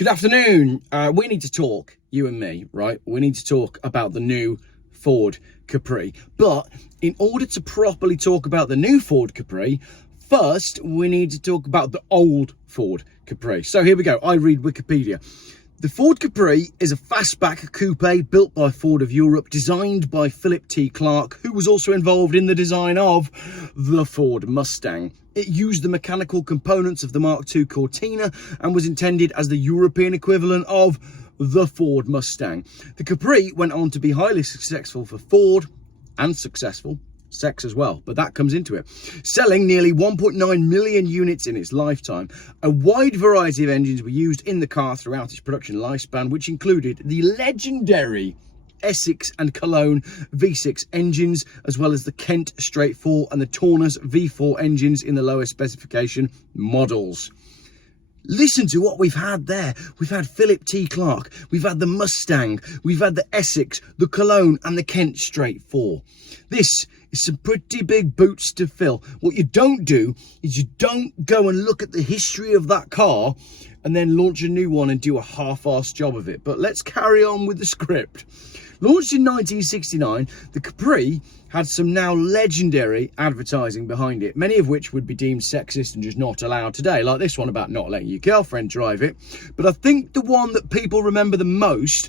Good afternoon. We need to talk, you and me, right? We need to talk about the new Ford Capri. But in order to properly talk about the new Ford Capri, first we need to talk about the old Ford Capri. So here we go. I read Wikipedia. The Ford Capri is a fastback coupe built by Ford of Europe, designed by Philip T. Clark, who was also involved in the design of the Ford Mustang. It used the mechanical components of the Mark II Cortina and was intended as the European equivalent of the Ford Mustang. The Capri went on to be highly successful for Ford and successful sex as well, but that comes into it, selling nearly 1.9 million units in its lifetime. A wide variety of engines were used in the car throughout its production lifespan, which included the legendary Essex and Cologne V6 engines, as well as the Kent Straight 4 and the Taunus V4 engines in the lower specification models. Listen to what we've had there. We've had Philip T. Clark, we've had the Mustang, we've had the Essex, the Cologne and the Kent Straight 4. This is some pretty big boots to fill. What you don't do is you don't go and look at the history of that car and then launch a new one and do a half-assed job of it. But let's carry on with the script. Launched in 1969, the Capri had some now legendary advertising behind it, many of which would be deemed sexist and just not allowed today, like this one about not letting your girlfriend drive it. But I think the one that people remember the most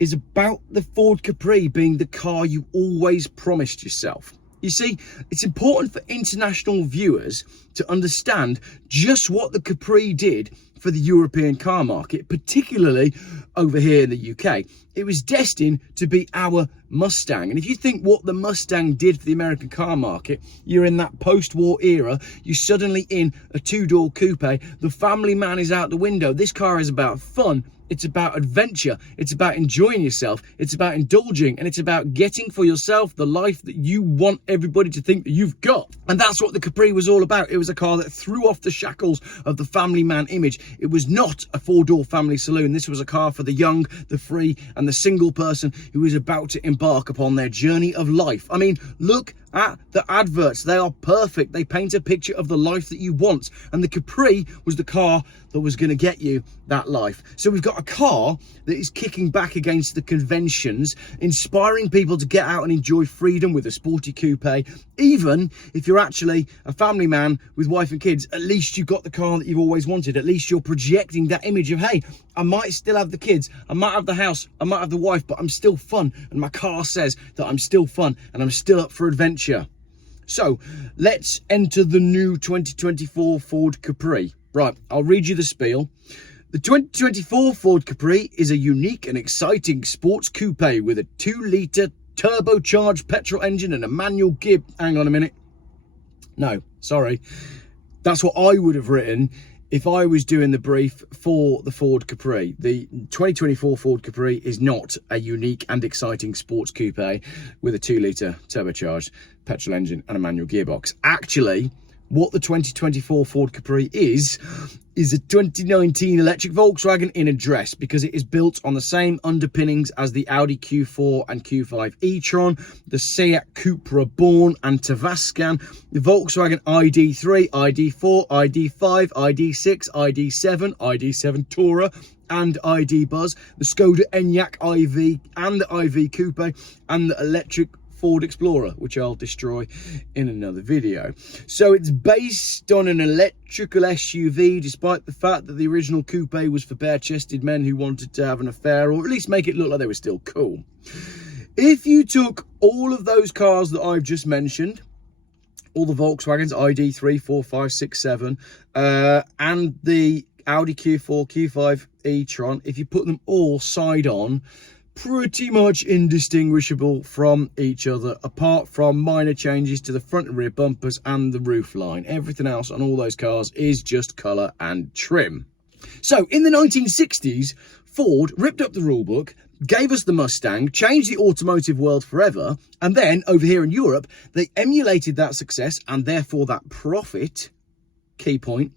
is about the Ford Capri being the car you always promised yourself. You see, it's important for international viewers to understand just what the Capri did for the European car market, particularly over here in the UK. It was destined to be our Mustang. And if you think what the Mustang did for the American car market, you're in that post-war era, you're suddenly in a two-door coupe, the family man is out the window. This car is about fun. It's about adventure, it's about enjoying yourself, it's about indulging, and it's about getting for yourself the life that you want everybody to think that you've got. And that's what the Capri was all about. It was a car that threw off the shackles of the family man image. It was not a four-door family saloon. This was a car for the young, the free, and the single person who was about to embark upon their journey of life. I mean, look at the adverts. They are perfect. They paint a picture of the life that you want. And the Capri was the car that was going to get you that life. So we've got a car that is kicking back against the conventions, inspiring people to get out and enjoy freedom with a sporty coupe. Even if you're actually a family man with wife and kids, at least you've got the car that you've always wanted. At least you're projecting that image of, hey, I might still have the kids, I might have the house, I might have the wife, but I'm still fun. And my car says that I'm still fun and I'm still up for adventure. So let's enter the new 2024 Ford Capri. Right, I'll read you the spiel. The 2024 Ford Capri is a unique and exciting sports coupe with a 2-litre turbocharged petrol engine and a manual gear. Hang on a minute. No, sorry. That's what I would have written if I was doing the brief for the Ford Capri. The 2024 Ford Capri is not a unique and exciting sports coupe with a 2-litre turbocharged petrol engine and a manual gearbox. Actually, what the 2024 Ford Capri is a 2019 electric Volkswagen in a dress, because it is built on the same underpinnings as the Audi Q4 and Q5 e-tron, the Seat Cupra Born and Tavascan, the Volkswagen ID3, ID4, ID5, ID6, ID7, ID7 Tourer and ID Buzz, the Skoda Enyaq IV and the IV Coupe, and the electric Ford Explorer, which I'll destroy in another video. So it's based on an electrical SUV, despite the fact that the original coupe was for bare-chested men who wanted to have an affair, or at least make it look like they were still cool. If you took all of those cars that I've just mentioned, all the Volkswagens, ID3, 4, 5, 6, 7, and the Audi Q4, Q5 e-tron, if you put them all side on, pretty much indistinguishable from each other, apart from minor changes to the front and rear bumpers and the roof line. Everything else on all those cars is just colour and trim. So in the 1960s, Ford ripped up the rulebook, gave us the Mustang, changed the automotive world forever, and then over here in Europe, they emulated that success and therefore that profit, key point,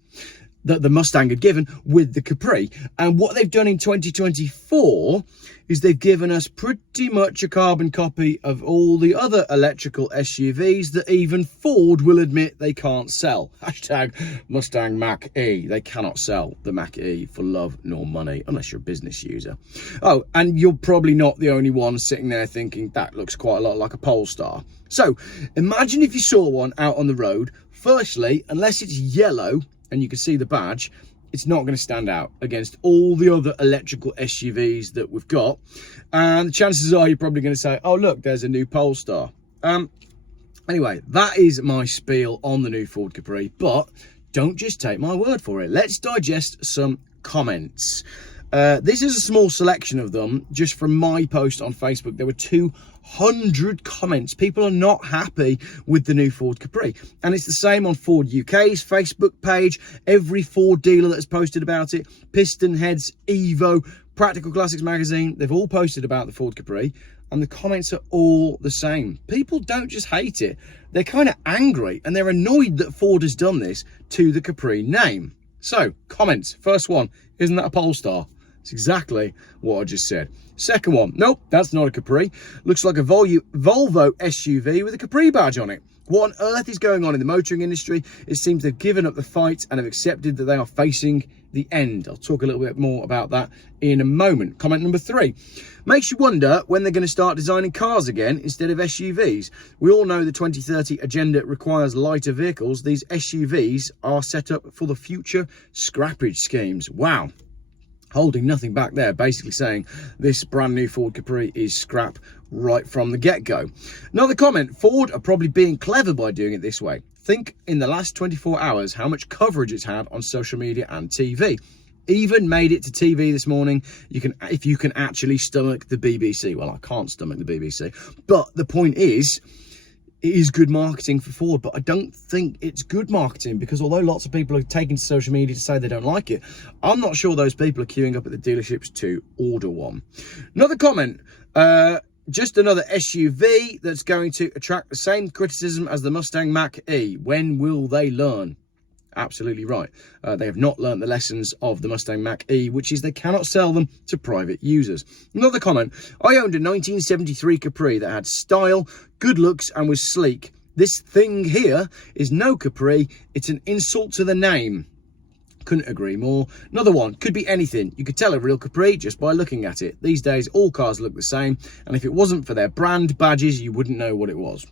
that the Mustang had given with the Capri. And what they've done in 2024 is they've given us pretty much a carbon copy of all the other electrical SUVs that even Ford will admit they can't sell. Hashtag Mustang Mach-E. They cannot sell the Mach-E for love nor money, unless you're a business user. Oh, and you're probably not the only one sitting there thinking that looks quite a lot like a Polestar. So imagine if you saw one out on the road. Firstly, unless it's yellow and you can see the badge, it's not going to stand out against all the other electrical SUVs that we've got. And the chances are you're probably going to say, oh, look, there's a new Polestar. Anyway, that is my spiel on the new Ford Capri, but don't just take my word for it. Let's digest some comments. This is a small selection of them just from my post on Facebook. There were 200 comments. People are not happy with the new Ford Capri. And it's the same on Ford UK's Facebook page. Every Ford dealer that has posted about it, Piston Heads, Evo, Practical Classics magazine, they've all posted about the Ford Capri. And the comments are all the same. People don't just hate it. They're kind of angry and they're annoyed that Ford has done this to the Capri name. So, comments. First one, isn't that a Polestar? It's exactly what I just said. Second one, nope, that's not a Capri. Looks like a Volvo SUV with a Capri badge on it. What on earth is going on in the motoring industry? It seems they've given up the fight and have accepted that they are facing the end. I'll talk a little bit more about that in a moment. Comment number 3. Makes you wonder when they're going to start designing cars again instead of SUVs. We all know the 2030 agenda requires lighter vehicles. These SUVs are set up for the future scrappage schemes. Wow. Holding nothing back there, basically saying this brand new Ford Capri is scrap right from the get-go. Another comment, Ford are probably being clever by doing it this way. Think in the last 24 hours how much coverage it's had on social media and TV. Even made it to TV this morning. If you can actually stomach the BBC. Well, I can't stomach the BBC. But the point is, it is good marketing for Ford, but I don't think it's good marketing because although lots of people are taking to social media to say they don't like it, I'm not sure those people are queuing up at the dealerships to order one. Another comment, just another SUV that's going to attract the same criticism as the Mustang Mach-E. When will they learn? Absolutely right. They have not learnt the lessons of the Mustang Mach-E, which is they cannot sell them to private users. Another comment. I owned a 1973 Capri that had style, good looks and was sleek. This thing here is no Capri. It's an insult to the name. Couldn't agree more. Another one. Could be anything. You could tell a real Capri just by looking at it. These days, all cars look the same. And if it wasn't for their brand badges, you wouldn't know what it was.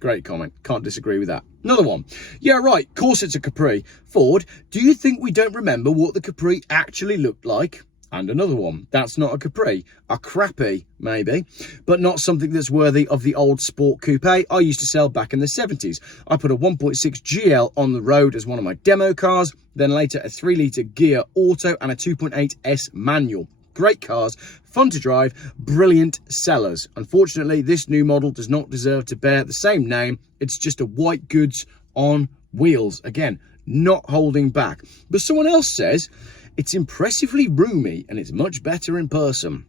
Great comment. Can't disagree with that. Another one. Yeah, right. Of course it's a Capri. Ford, do you think we don't remember what the Capri actually looked like? And another one. That's not a Capri. A crappy, maybe, but not something that's worthy of the old sport coupe I used to sell back in the 70s. I put a 1.6 GL on the road as one of my demo cars, then later a 3-litre gear auto and a 2.8 S manual. Great cars, fun to drive, brilliant sellers. Unfortunately, this new model does not deserve to bear the same name. It's just a white goods on wheels. Again, not holding back. But someone else says it's impressively roomy and it's much better in person.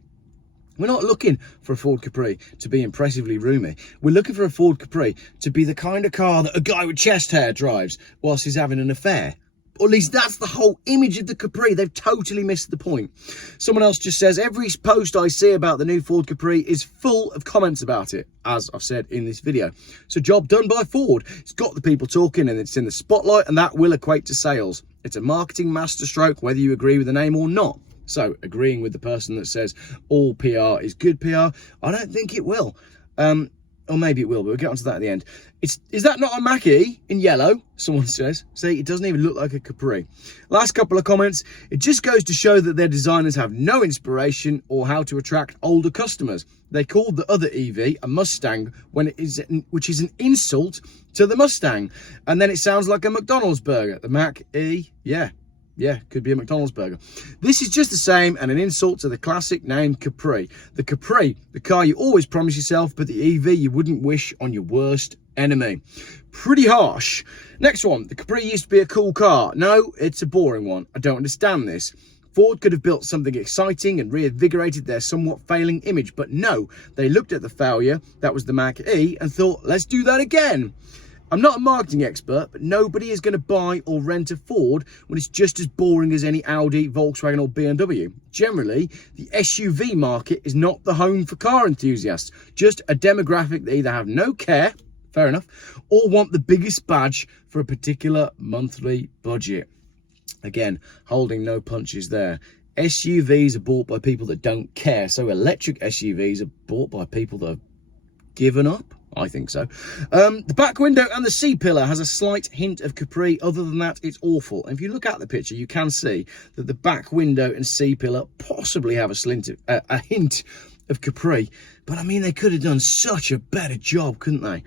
We're not looking for a Ford Capri to be impressively roomy. We're looking for a Ford Capri to be the kind of car that a guy with chest hair drives whilst he's having an affair. Or at least that's the whole image of the Capri. They've totally missed the point. Someone else just says, every post I see about the new Ford Capri is full of comments about it, as I've said in this video. So job done by Ford. It's got the people talking and it's in the spotlight and that will equate to sales. It's a marketing masterstroke, whether you agree with the name or not. So agreeing with the person that says all PR is good PR, I don't think it will. Or maybe it will, but we'll get onto that at the end. Is that not a Mach-E in yellow? Someone says. See, it doesn't even look like a Capri. Last couple of comments. It just goes to show that their designers have no inspiration or how to attract older customers. They called the other EV a Mustang which is an insult to the Mustang. And then it sounds like a McDonald's burger. The Mach-E, yeah, could be a McDonald's burger. This is just the same and an insult to the classic name Capri. The Capri, the car you always promise yourself, but the EV you wouldn't wish on your worst enemy. Pretty harsh. Next one. The Capri used to be a cool car. No, it's a boring one. I don't understand this. Ford could have built something exciting and reinvigorated their somewhat failing image, but no, they looked at the failure, that was the Mach-E, and thought, let's do that again. I'm not a marketing expert, but nobody is going to buy or rent a Ford when it's just as boring as any Audi, Volkswagen or BMW. Generally, the SUV market is not the home for car enthusiasts, just a demographic that either have no care, fair enough, or want the biggest badge for a particular monthly budget. Again, holding no punches there. SUVs are bought by people that don't care, so electric SUVs are bought by people that have given up. I think so. The back window and the C-pillar has a slight hint of Capri. Other than that, it's awful. And if you look at the picture, you can see that the back window and C-pillar possibly have a hint of Capri. But I mean, they could have done such a better job, couldn't they?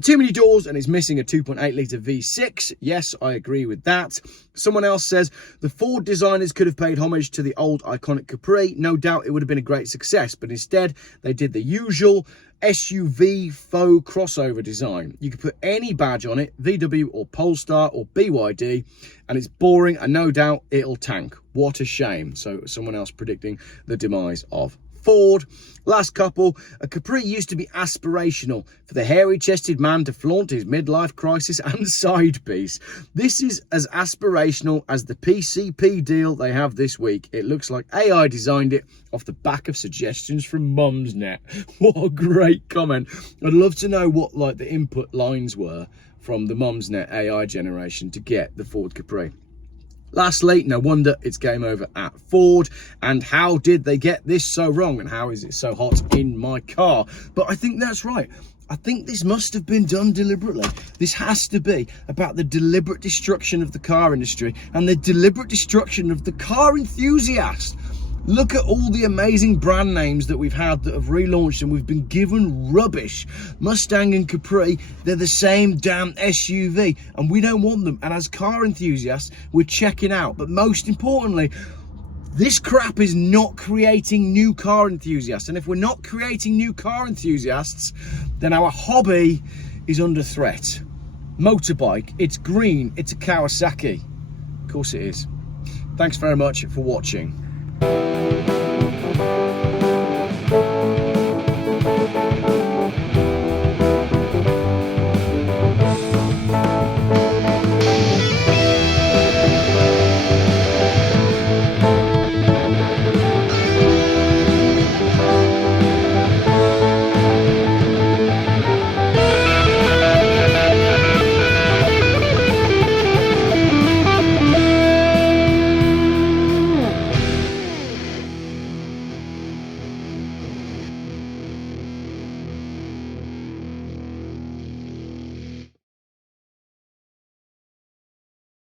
Too many doors and it's missing a 2.8 litre V6. Yes, I agree with that. Someone else says the Ford designers could have paid homage to the old iconic Capri. No doubt it would have been a great success, but instead they did the usual SUV faux crossover design. You could put any badge on it, VW or Polestar or BYD, and it's boring and no doubt it'll tank. What a shame. So someone else predicting the demise of Ford. Last couple, a Capri used to be aspirational for the hairy-chested man to flaunt his midlife crisis and side piece. This is as aspirational as the PCP deal they have this week. It looks like AI designed it off the back of suggestions from Mumsnet. What a great comment. I'd love to know what like the input lines were from the Mumsnet AI generation to get the Ford Capri. Lastly, no wonder it's game over at Ford. And how did they get this so wrong? And how is it so hot in my car? But I think that's right. I think this must have been done deliberately. This has to be about the deliberate destruction of the car industry and the deliberate destruction of the car enthusiast. Look at all the amazing brand names that we've had that have relaunched and we've been given rubbish. Mustang and Capri, they're the same damn SUV and we don't want them. And as car enthusiasts, we're checking out. But most importantly, this crap is not creating new car enthusiasts. And if we're not creating new car enthusiasts, then our hobby is under threat. Motorbike, it's green, it's a Kawasaki. Of course it is. Thanks very much for watching.